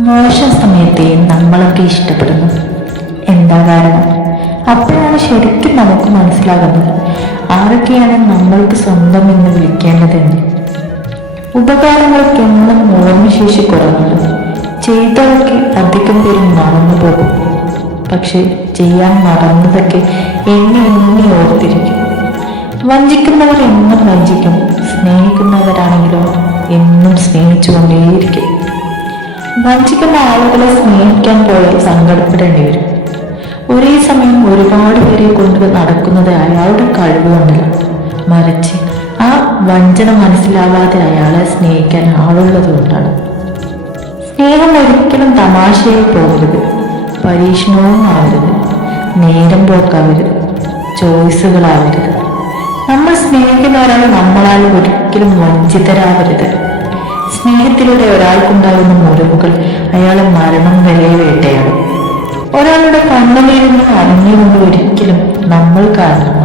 മോശം സമയത്തെ നമ്മളൊക്കെ ഇഷ്ടപ്പെടുന്നു. എന്താ കാരണം? അപ്പോഴാണ് ശരിക്കും നമുക്ക് മനസ്സിലാകുന്നത് ആരൊക്കെയാണ് നമ്മൾക്ക് സ്വന്തം എന്ന് വിളിക്കേണ്ടതെന്ന്. ഉപകാരങ്ങൾക്ക് എന്നും ഓർമ്മശേഷി കുറവുണ്ട്. ചെയ്തതൊക്കെ അധികം പേരും മറന്നു പോകും. പക്ഷെ ചെയ്യാൻ മറന്നതൊക്കെ എണ്ണി എണ്ണി ഓർത്തിരിക്കും. വഞ്ചിക്കുന്നവർ എന്നും വഞ്ചിക്കും. സ്നേഹിക്കുന്നവരാണെങ്കിലോ എന്നും സ്നേഹിച്ചുകൊണ്ടേയിരിക്കും. വഞ്ചിക്കുന്ന ആളുകളെ സ്നേഹിക്കാൻ പോയാൽ സങ്കടപ്പെടേണ്ടി വരും. ഒരേ സമയം ഒരുപാട് പേരെ കൊണ്ട് നടക്കുന്നത് അയാളുടെ കഴിവ് കൊണ്ടല്ല, മറിച്ച് ആ വഞ്ചന മനസ്സിലാവാതെ അയാളെ സ്നേഹിക്കാൻ ആളുള്ളത് കൊണ്ടാണ്. സ്നേഹം ഒരിക്കലും തമാശയായി പോകരുത്, പരീക്ഷണവും ആവരുത്, നേരം പോക്കാവരുത്, ചോയ്സുകളാവരുത്. നമ്മൾ സ്നേഹിക്കുന്ന ഒരാൾ നമ്മളാൽ ഒരിക്കലും വഞ്ചിതരാവരുത്. സ്നേഹത്തിലൂടെ ഒരാൾക്കുണ്ടാകുന്ന മുറിവുകൾ അയാളെ മരണം വരെ വേട്ടയാടും. ഒരാളുടെ കണ്ണുനീരിന് അറിഞ്ഞുകൊണ്ട് ഒരിക്കലും നമ്മൾ കാരണം